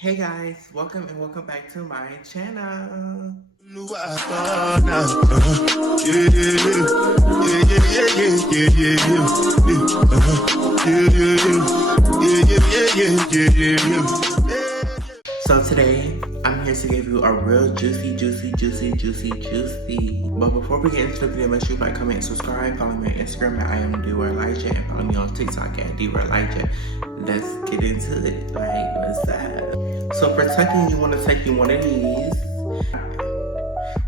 Hey guys, welcome and welcome back to my channel. So today, I'm here to give you a real juicy. But before we get into the video, make sure you like, comment, subscribe, follow me on Instagram at iamdioralijah, and follow me on TikTok at iamdioralijah. Let's get into it. Like, what's that? So for tucking, you want to take you one of these.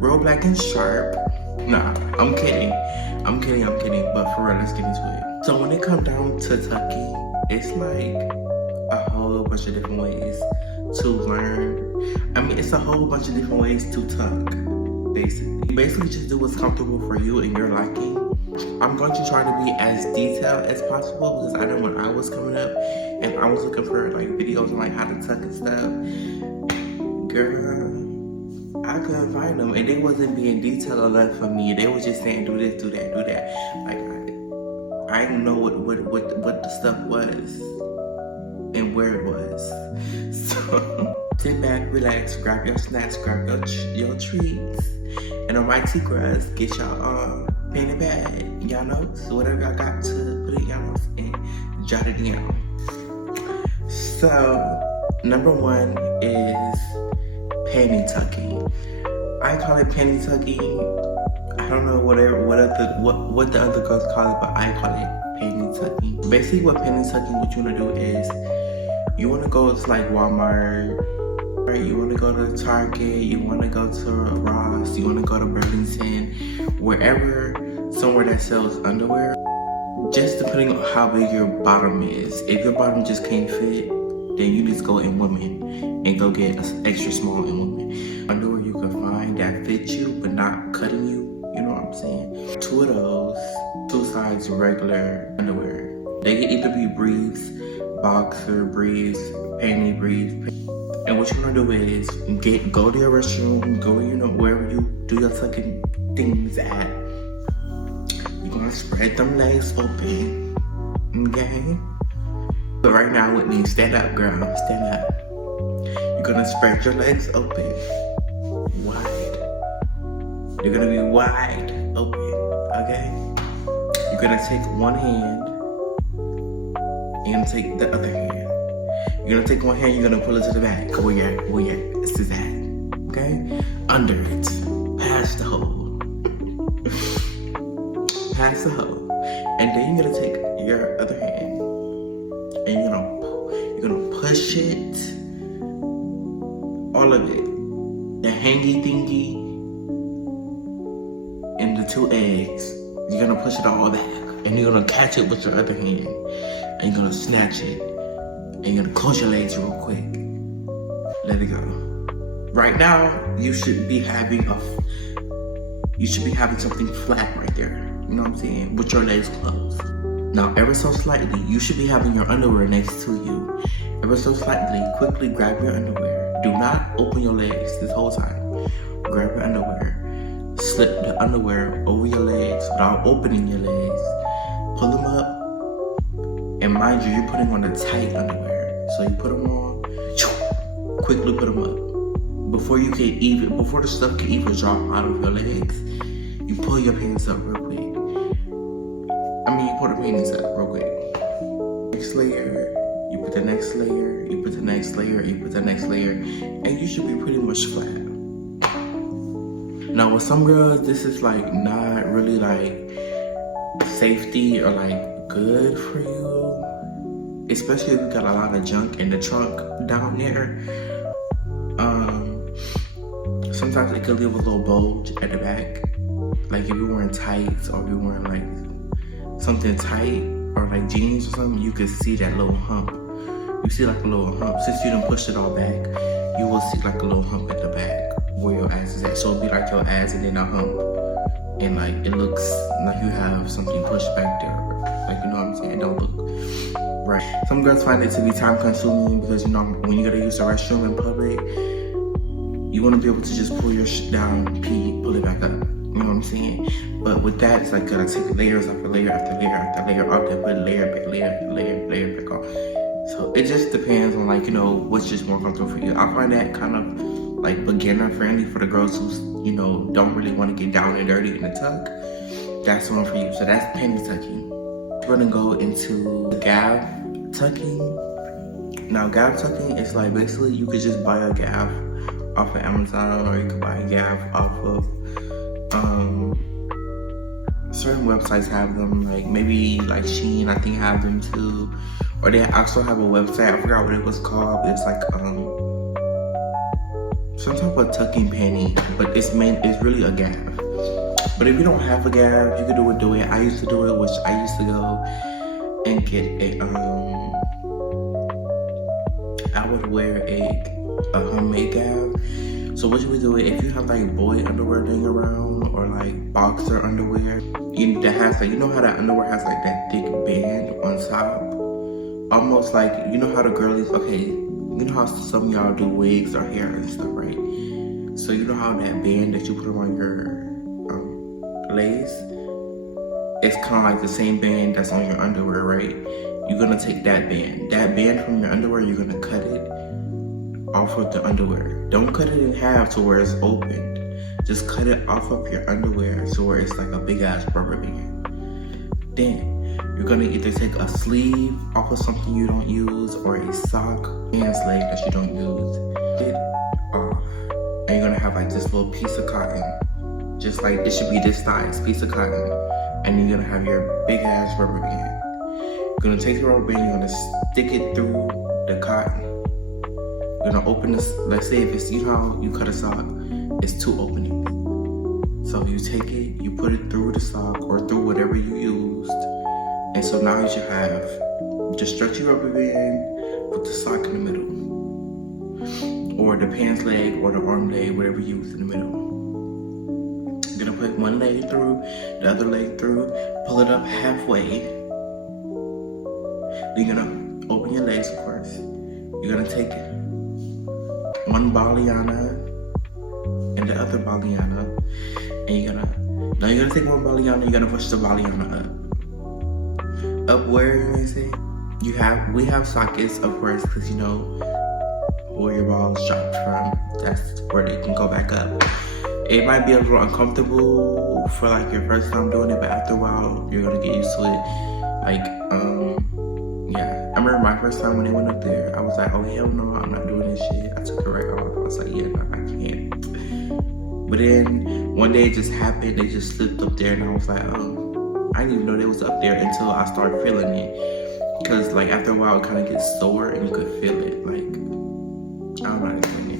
Real black and sharp. Nah, I'm kidding. But for real, let's get into it. So when it comes down to tucking, it's like a whole bunch of different ways to learn. It's a whole bunch of different ways to tuck, basically. Basically, just do what's comfortable for you and your liking. I'm going to try to be as detailed as possible because I know when I was coming up and I was looking for like videos on like how to tuck and stuff, girl, I couldn't find them, and they wasn't being detailed enough for me. They was just saying do this, do that, do that. Like I didn't know what the stuff was and where it was. So sit back, relax, grab your snacks, grab your treats, and on my T-grass, get y'all pen and pad, y'all notes, whatever y'all got to put in y'all notes and jot it down. So number one is panty tucking. I call it panty tucking. I don't know what the other girls call it, but I call it panty tucking. Basically, what panty tucking, what you wanna do is you wanna go to like Walmart, or you wanna go to Target, you wanna go to Ross, you wanna go to Burlington, wherever, somewhere that sells underwear. Just depending on how big your bottom is. If your bottom just can't fit, then you just go in women and go get extra small in women. Underwear you can find that fit you but not cutting you, you know what I'm saying? 2 of those, 2 sides regular underwear. They can either be briefs, boxer briefs, panty briefs. And what you're gonna do is go to your restroom, go wherever you do your tucking things at. You're gonna spread them legs open, okay? But right now with me, stand up, girl, stand up. You're gonna spread your legs open, wide. You're gonna be wide open, okay? You're gonna take one hand, you're gonna take the other hand. You're gonna take one hand, you're gonna pull it to the back. Where you it's to that, okay? Under it, past the hole. Past the hole. And then you're gonna take your other hand and you're gonna push it, all of it, the hangy thingy and the 2 eggs. You're gonna push it all back, and you're gonna catch it with your other hand, and you're gonna snatch it, and you're gonna close your legs real quick. Let it go. Right now, you should be having something flat right there. You know what I'm saying? With your legs closed. Now, ever so slightly, you should be having your underwear next to you. Ever so slightly, quickly grab your underwear. Do not open your legs this whole time. Grab your underwear. Slip the underwear over your legs without opening your legs. Pull them up. And mind you, you're putting on the tight underwear. So you put them on, quickly put them up. Before the stuff can even drop out of your legs, you pull your pants up real quick. You pull the panties up real quick. Next layer, you put the next layer, you put the next layer, you put the next layer, and you should be pretty much flat. Now with some girls, this is like not really like safety or like good for you. Especially if you got a lot of junk in the trunk down there. Sometimes it could leave a little bulge at the back. Like if you're wearing tights or if you're wearing like something tight or like jeans or something, you could see that little hump. You see like a little hump. Since you done pushed it all back, you will see like a little hump at the back where your ass is at. So it'll be like your ass and then a hump. And like it looks like you have something pushed back there. Like, you know what I'm saying? It don't look right. Some girls find it to be time consuming because, when you gotta use the restroom in public, you wanna be able to just pull your shit down, pee, pull it back up. You know what I'm saying? But with that, it's like gotta take layers after layer after layer after layer off, then put layer back on. So it just depends on like, you know, what's just more comfortable for you. I find that kind of like beginner friendly for the girls who, you know, don't really want to get down and dirty in the tuck. That's the one for you. So that's panty tucking. We're gonna go into gav tucking. Now gav tucking is like basically you could just buy a gav off of Amazon, or you could buy a gav off of certain websites have them, like maybe like Shein I think have them too, or they also have a website, I forgot what it was called, but it's like some type of tucking panty, but it's really a gav. But if you don't have a gav, you can do it the way I used to do it, which I used to go and get a I would wear a homemade gav. So what you would do, if you have like boy underwear laying around, or like boxer underwear, that has like, you know how that underwear has like that thick band on top, almost like, you know how the girlies, okay, you know how some of y'all do wigs or hair and stuff, right? So you know how that band that you put on your lace, it's kind of like the same band that's on your underwear, right? You're gonna take that band from your underwear, you're gonna cut it off of the underwear. Don't cut it in half to where it's open. Just cut it off of your underwear so where it's like a big ass rubber band. Then you're gonna either take a sleeve off of something you don't use, or a sock pants leg that you don't use. Get off, and you're gonna have like this little piece of cotton, just like it should be this size piece of cotton, and you're gonna have your big ass rubber band. You're gonna take the rubber band, you're gonna stick it through the cotton. You're gonna open this, let's say if it's, you know how you cut a sock, it's two openings. So you take it, you put it through the sock or through whatever you used, and so now you should have just stretchy rubber band with the sock in the middle, or the pants leg or the arm leg, whatever you use in the middle. You're gonna put one leg through, the other leg through, pull it up halfway. Then you're gonna open your legs, of course. You're gonna take one baliana and the other baliana, and you're gonna take one baliana, you're gonna push the baliana up where you may say we have sockets, of course, because you know where your balls dropped from, that's where they can go back up. It might be a little uncomfortable for like your first time doing it, but after a while you're gonna get used to it. Like yeah, I remember my first time when they went up there, I was like, oh hell no, I'm not doing this shit. I took it right off. I was like, yeah, no, I can't. But then one day it just happened, they just slipped up there, and I was like, oh, I didn't even know they was up there until I started feeling it. Because like after a while it kind of gets sore and you could feel it. Like, I'm not doing it.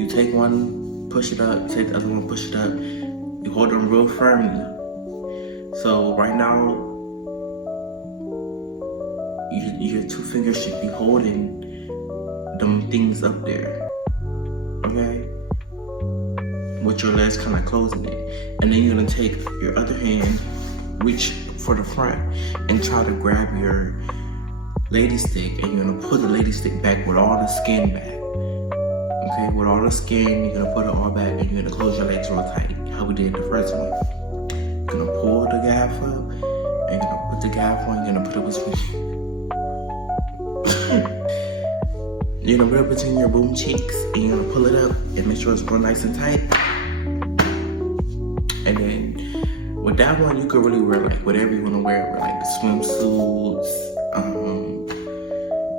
You take one, push it up, take the other one, push it up. You hold them real firmly. So right now, your two fingers should be holding them things up there, okay? With your legs kind of closing it. And then you're gonna take your other hand, reach for the front, and try to grab your lady stick, and you're gonna pull the lady stick back with all the skin back. Okay, with all the skin, you're gonna put it all back, and you're gonna close your legs real tight, how we did the first one. You're gonna pull the gaff up, and you're gonna put the gaff on, you're gonna put it between you're gonna put it between your boom cheeks, and you're gonna pull it up and make sure it's real nice and tight. And then with that one, you could really wear like whatever you wanna wear, like the swimsuits.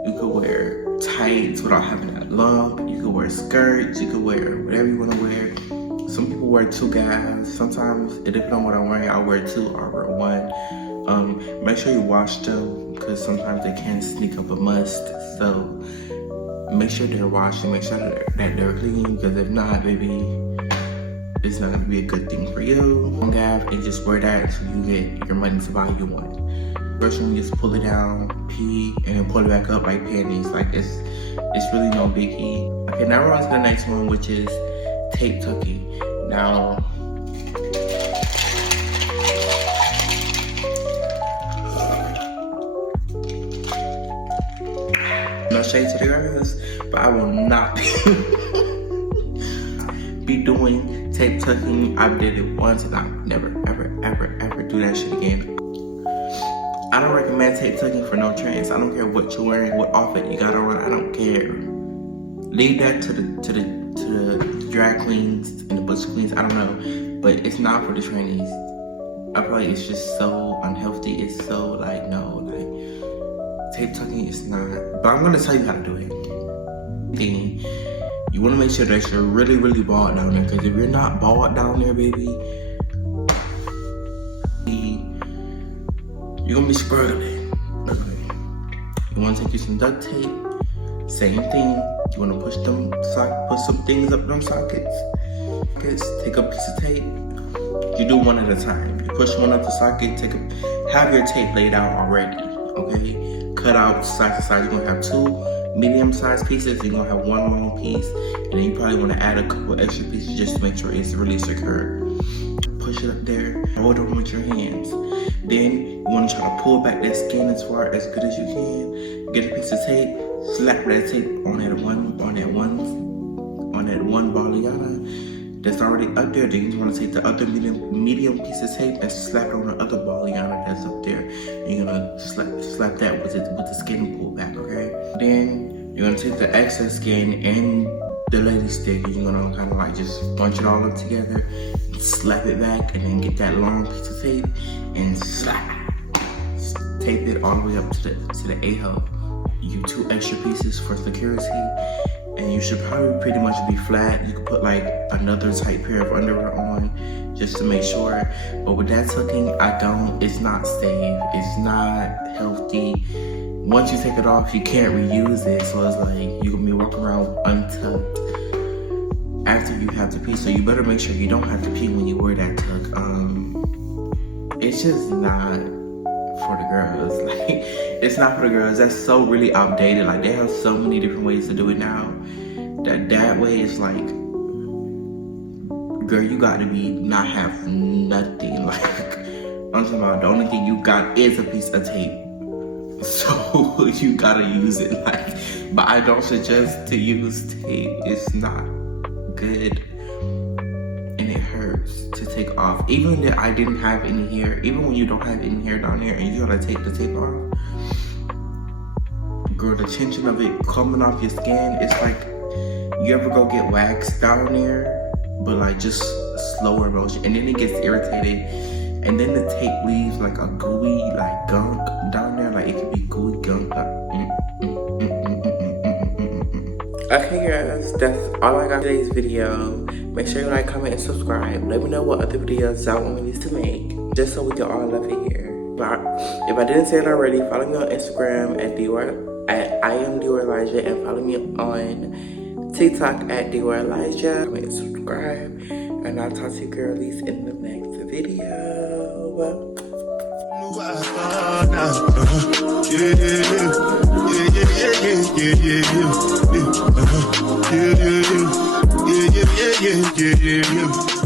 You could wear tights without having that lump. You could wear skirts. You could wear whatever you wanna wear. Some people wear two guys. Sometimes it depends on what I'm wearing. I'll wear two or wear one. Make sure you wash them, because sometimes they can sneak up a must. So make sure they're washed and make sure that they're clean, because if not, baby, it's not gonna be a good thing for you. One gaff, and just wear that until you get your money to buy you one. First one, you just pull it down, pee, and then pull it back up like panties. Like it's really no biggie. Okay, now we're on to the next one, which is tape tucking. Now, no shade to the girls, but I will not be doing tape tucking. I did it once and I'll never, ever, ever, ever do that shit again. I don't recommend tape tucking for no trends. I don't care what you're wearing, what outfit you got on. I don't care. Leave that to the drag queens and the butch queens. I don't know, but it's not for the trannies. I feel like it's just so unhealthy. It's so like no, like tape tucking is not. But I'm gonna tell you how to do it. You want to make sure that you're really, really bald down there. Because if you're not bald down there, baby, you're gonna be struggling. Okay. You want to take you some duct tape. Same thing. You want to put some things up them sockets. Take a piece of tape. You do one at a time. You push one up the socket. Have your tape laid out already. Okay. Cut out side to side. You're gonna have 2 medium-sized pieces. You're gonna have 1 long piece, and then you probably want to add a couple extra pieces just to make sure it's really secure. Push it up there. Hold it with your hands. Then you want to try to pull back that skin as good as you can. Get a piece of tape. Slap that tape on that one baliana that's already up there. Then you want to take the other medium piece of tape and slap it on the other baliana that's up there. And you're gonna slap that with the skin pulled back, okay? Then you're gonna take the excess skin and the lady stick, and you're gonna kind of like just bunch it all up together, slap it back, and then get that long piece of tape and slap. Tape it all the way up to the a-hole. You 2 extra pieces for security, and you should probably pretty much be flat. You could put like another tight pair of underwear on just to make sure. But with that tucking, it's not safe. It's not healthy. Once you take it off, you can't reuse it. So it's like you're gonna be walking around untucked after you have to pee. So you better make sure you don't have to pee when you wear that tuck. It's just not for the girls. Like, it's not for the girls. That's so really outdated. Like, they have so many different ways to do it now that way is like, girl, you got to not have nothing. Like, I'm talking about the only thing you got is a piece of tape, so you gotta use it. Like, but I don't suggest to use tape. It's not good. It hurts to take off. Even if I didn't have any hair, even when you don't have any hair down there and you gotta take the tape off, girl, the tension of it coming off your skin, it's like you ever go get waxed down there, but like just slower motion, and then it gets irritated, and then the tape leaves like a gooey like gunk down there. Like, it could be gooey gunk. Okay guys, that's all I got for today's video. Make sure you like, comment, and subscribe. Let me know what other videos y'all want me to make, just so we can all love it here. But if I didn't say it already, follow me on Instagram at iamdioralijah, and follow me on TikTok at iamdioralijah. Comment and subscribe, and I'll talk to you girlies in the next video. Yeah.